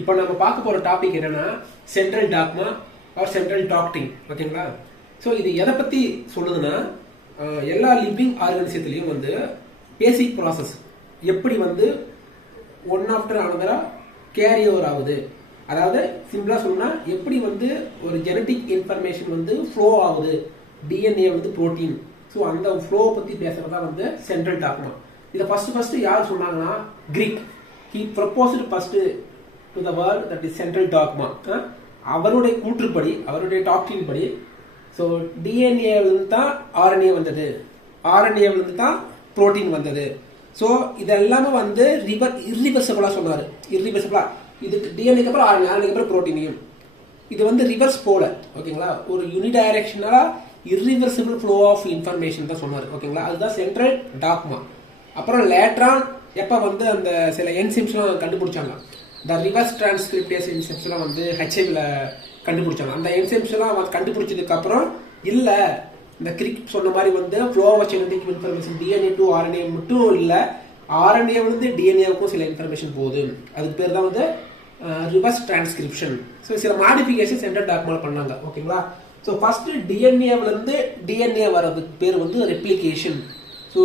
இப்போ நம்ம பார்க்க போற டாபிக் என்னன்னா சென்ட்ரல் டாக்மா ஆர் சென்ட்ரல் டாக்டிங். ஓகேங்களா? ஸோ இது எதை பத்தி சொல்லுதுன்னா எல்லா லிவிங் ஆர்கனிசத்திலையும் வந்து பேசிக் ப்ராசஸ் எப்படி வந்து ஒன் ஆஃப்டர் அனதரா கேரி ஓவர் ஆகுது. அதாவது சிம்பிளா சொன்னா எப்படி வந்து ஒரு ஜெனட்டிக் இன்ஃபர்மேஷன் வந்து ஃப்ளோ ஆகுது, டிஎன்ஏ வந்து புரோட்டீன். ஸோ அந்த ஃப்ளோ பத்தி பேசுறதா வந்து சென்ட்ரல் டாக்மா. இதை ஃபர்ஸ்ட் யார் சொன்னாங்கன்னா Crick. He proposed first to the world that is central dogma. அவருடைய கூற்றுப்படி, அவருடைய டாக்டின் படி, ஸோ டிஎன்ஏவிலிருந்து தான் ஆர்என்ஏ வந்தது, ஆர்என்ஏவிலிருந்து தான் புரோட்டீன் வந்தது. ஸோ இதெல்லாமே வந்து இர்ரிவர்சிபிளா சொன்னாரு. இர்ரிவர்சிபிளா இதுக்கு டிஎன்ஏக்கு அப்புறம் ஆர்என்ஏ, ஆர்என்ஏக்கு அப்புறம் புரோட்டீனையும் இது வந்து ரிவர்ஸ் போல. ஓகேங்களா? ஒரு யூனிடைரக்ஷனலா இர்ரிவர்சிபிள் ஃப்ளோ ஆஃப் இன்ஃபர்மேஷன் தான் சொன்னாரு. ஓகேங்களா? அதுதான் சென்ட்ரல் டாக்மா. அப்புறம் லேட்ரான் எப்ப வந்து அந்த சில என்சிம்ஸ்லாம் கண்டுபிடிச்சாங்க, இந்த ரிவர்ஸ் டிரான்ஸ்கிரிப்டேஸ் என்சிம்ஸ்லாம் வந்து ஹெச்ஐவில கண்டுபிடிச்சாங்க. அந்த என்சிம்ஸ்லாம் கண்டுபிடிச்சதுக்கு அப்புறம் இல்ல இந்த கிரிக் சொன்ன மாதிரி வந்து flow of genetic information DNA to RNA மட்டும் இல்ல, ஆர்என்ஏ வந்து டிஎன்ஏவுக்கும் சில இன்ஃபர்மேஷன் போகுது. அதுக்கு பேர் தான் வந்து ரிவர்ஸ் டிரான்ஸ்கிரிப்ஷன். ஸோ சில மாடிஃபிகேஷன் சென்ட்ரல் டாக்மால பண்ணாங்க. ஓகேங்களா? ஸோ ஃபர்ஸ்ட் டிஎன்ஏல இருந்து டிஎன்ஏ வர்றதுக்கு பேர் வந்து ரெப்ளிகேஷன். ஸோ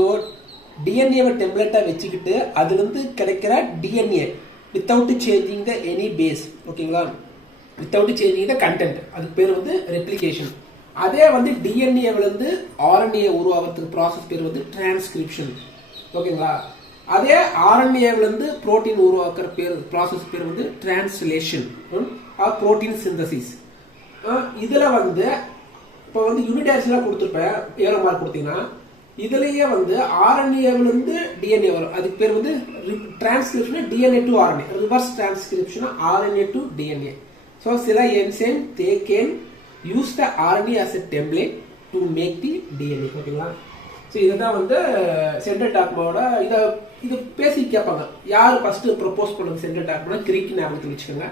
டிஎன்ஏவை டெம்ப்ளேட்டா வச்சுக்கிட்டு அதுல இருந்து கிடைக்கிற DNA without changing the any base. ஓகேங்களா? வித்தவுட் சேஞ்சிங் த கண்டென்ட், அதுக்கு பேர் வந்து ரெப்ளிகேஷன். அதே வந்து டிஎன்ஏல இருந்து ஆர்என்ஏ உருவாகிறதுக்கு ப்ராசஸ் பேர் வந்து டிரான்ஸ்கிரிப்ஷன். ஓகேங்களா? அதே ஆர்என்ஏல இருந்து புரோட்டீன் உருவாக்குற பேர் ப்ராசஸ் பேர் வந்து டிரான்ஸ்லேஷன் ஆர் புரோட்டீன் சிந்தசிஸ். இதுல வந்து இப்போ வந்து யூனிடாக்ஸ்லாம் கொடுத்துருப்பேன், ஏரோ மார்க் கொடுத்தீங்கன்னா இதுலயே வந்து ஆர்என்ஏல இருந்து டிஎன்ஏ வரும். அதுக்கு பேர் வந்து transcription DNA to RNA, reverse transcription RNA to DNA. So சில enzyme they can use the RNA as a template to make the DNA. ஓகேங்களா? ஸோ இதுதான் வந்து சென்ட்ரல் டாக்மாவோட இது பேசி கேட்பாங்க. யார் ஃபர்ஸ்ட் ப்ரொபோஸ் பண்ணது சென்ட்ரல் டாக்மா? கிரீக் ஞாபகத்தில் வச்சுக்கோங்க.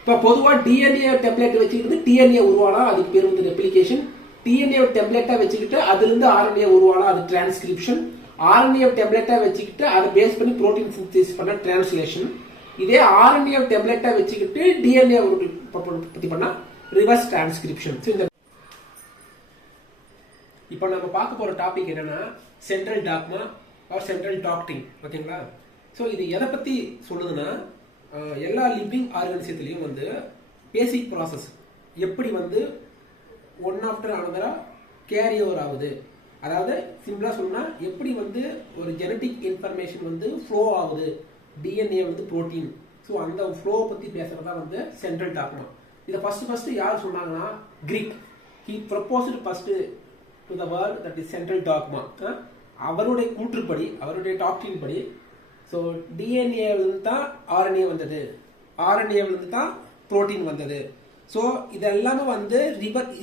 இப்போ பொதுவாக டிஎன்ஏ டெம்ப்ளேட் வச்சுக்கிட்டு டிஎன்ஏ உருவானா அதுக்கு பேர் வந்து ரெப்ளிகேஷன். டிஎன்ஏ டெம்ப்ளேட்டா வச்சுக்கிட்டு அதுல இருந்து ஆர்என்ஏ உருவானா அது டிரான்ஸ்கிரிப்ஷன். ஆர்என்ஏ டெம்ப்ளேட்டா வச்சுக்கிட்டு அதை பேஸ் பண்ணி புரோட்டீன் சிந்தசிஸ் பண்ண டிரான்ஸ்லேஷன். இதே ஆர்என்ஏ டெம்ப்ளேட்டா வச்சுக்கிட்டு டிஎன்ஏ பத்தி பண்ணா ரிவர்ஸ் டிரான்ஸ்கிரிப்ஷன். இப்போ நம்ம பார்க்க போற டாபிக் என்னன்னா சென்ட்ரல் டாக்மா ஆர் சென்ட்ரல் டாக்டிங். ஓகேங்களா? ஸோ இது எதை பத்தி சொல்லுதுன்னா எல்லா லிவிங் ஆர்கனிசத்திலையும் வந்து பேசிக் ப்ராசஸ் எப்படி வந்து ஒன் ஆஃப்டர் அனதரா கேரி ஓவர் ஆகுது. அதாவது சிம்பிளா சொன்னா எப்படி வந்து ஒரு ஜெனட்டிக் இன்ஃபர்மேஷன் வந்து ஃப்ளோ ஆகுது, டிஎன்ஏ வந்து புரோட்டீன். ஸோ அந்த ஃப்ளோ பத்தி பேசுறதா வந்து சென்ட்ரல் டாக்மா. இதை ஃபர்ஸ்ட் யார் சொன்னாங்கன்னா Crick. He proposed first to the world that is central dogma. அவருடைய கூற்றுப்படி, அவருடைய டாக்டின் படி, ஸோ டிஎன்ஏவிலிருந்து தான் ஆர்என்ஏ வந்தது, ஆர்என்ஏவிலிருந்து தான் புரோட்டீன் வந்தது. ஸோ இதெல்லாமே வந்து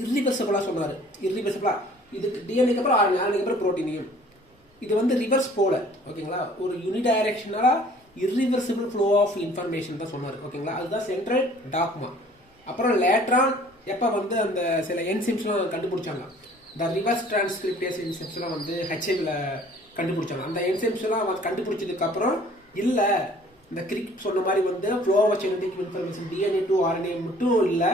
இர்ரிவர்சிபிளா சொன்னாரு. இர்ரிவர்சிபிளா இதுக்கு டிஎன்ஏக்கு அப்புறம் ஆர்என்ஏ, ஆர்என்ஏக்கு அப்புறம் புரோட்டீனையும் இது வந்து ரிவர்ஸ் போல. ஓகேங்களா? ஒரு யூனிடைரக்ஷனலா இர்ரிவர்சிபிள் ஃப்ளோ ஆஃப் இன்ஃபர்மேஷன் தான் சொன்னாரு. ஓகேங்களா? அதுதான் சென்ட்ரல் டாக்மா. அப்புறம் லேட்ரான் எப்ப வந்து அந்த சில என்சிம்ஸ்லாம் கண்டுபிடிச்சாங்க, இந்த ரிவர்ஸ் டிரான்ஸ்கிரிப்டேஸ் என்சிம்ஸ்லாம் வந்து ஹெச்ஐவில கண்டுபிடிச்சாங்க. அந்த என்சிம்ஸ்லாம் கண்டுபிடிச்சதுக்கு அப்புறம் இல்ல இந்த கிரிக் சொன்ன மாதிரி வந்து flow of genetic information DNA to RNA மட்டும் இல்ல,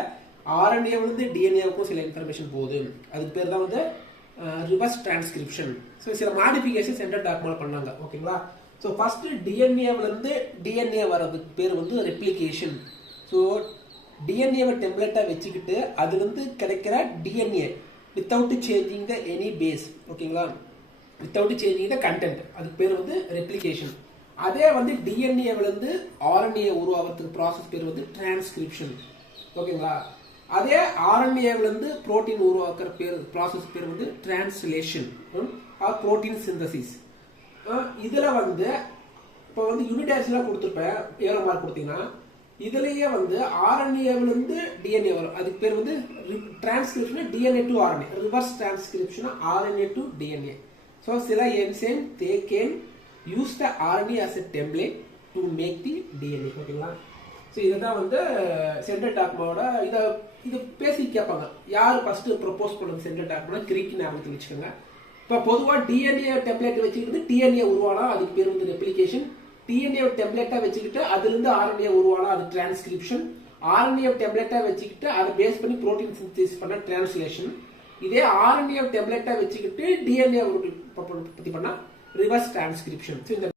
ஆர்என்ஏ வந்து டிஎன்ஏவுக்கும் சில இன்ஃபர்மேஷன் போகுது. அதுக்கு பேர் தான் வந்து ரிவர்ஸ் டிரான்ஸ்கிரிப்ஷன். ஸோ சில மாடிஃபிகேஷன் சென்ட்ரல் டாக்மால பண்ணாங்க. ஓகேங்களா? ஸோ ஃபர்ஸ்ட் டிஎன்ஏல இருந்து டிஎன்ஏ வர்றதுக்கு பேர் வந்து ரெப்ளிகேஷன். ஸோ டிஎன்ஏவை டெம்ப்ளேட்டா வச்சுக்கிட்டு அதுல இருந்து கிடைக்கிற DNA without changing the any base. ஓகேங்களா? வித்தவுட் சேஞ்சிங் த கண்டென்ட், அதுக்கு பேர் வந்து ரெப்ளிகேஷன். அதே வந்து டிஎன்ஏல இருந்து ஆர்என்ஏ உருவாகிறதுக்கு ப்ராசஸ் பேர் வந்து டிரான்ஸ்கிரிப்ஷன். ஓகேங்களா? அதே ஆர்என்ஏல இருந்து புரோட்டீன் உருவாக்குற பேர் ப்ராசஸ் பேர் வந்து டிரான்ஸ்லேஷன் ஆர் புரோட்டீன் சிந்தசிஸ். இதுல வந்து இப்போ வந்து யூனிடாக்ஸ்லாம் கொடுத்துருப்பேன், ஏரோ மார்க் கொடுத்தீங்கன்னா இதுலயே வந்து ஆர்என்ஏல இருந்து டிஎன்ஏ வரும். அதுக்கு பேர் வந்து transcription DNA to RNA, reverse transcription RNA to DNA. So சில enzyme they can use the RNA as a template to make the DNA. ஓகேங்களா? ஸோ இதுதான் வந்து சென்ட்ரல் டாக்மாவோட இது பேசி கேட்பாங்க. யார் ஃபர்ஸ்ட் ப்ரொபோஸ் பண்ணது சென்ட்ரல் டாக்மா? கிரீக் ஞாபகத்தில் வச்சுக்கோங்க. இப்போ பொதுவாக டிஎன்ஏ டெம்ப்ளேட் வச்சுக்கிட்டு டிஎன்ஏ உருவானா அதுக்கு பேர் வந்து ரெப்ளிகேஷன். டிஎன்ஏ டெம்ப்ளேட்டா வச்சுக்கிட்டு அதுல இருந்து ஆர்என்ஏ உருவானா அது டிரான்ஸ்கிரிப்ஷன், ஆர்என்ஏ டெம்ப்ளேட்டா வச்சுக்கிட்டு அதை பேஸ் பண்ணி புரோட்டீன் சிந்தசிஸ் பண்ண டிரான்ஸ்லேஷன், இதே ஆர்என்ஏ டெம்ப்ளேட்டா வச்சுக்கிட்டு டிஎன்ஏ பத்தி பண்ணா ரிவர்ஸ் டிரான்ஸ்கிரிப்ஷன்.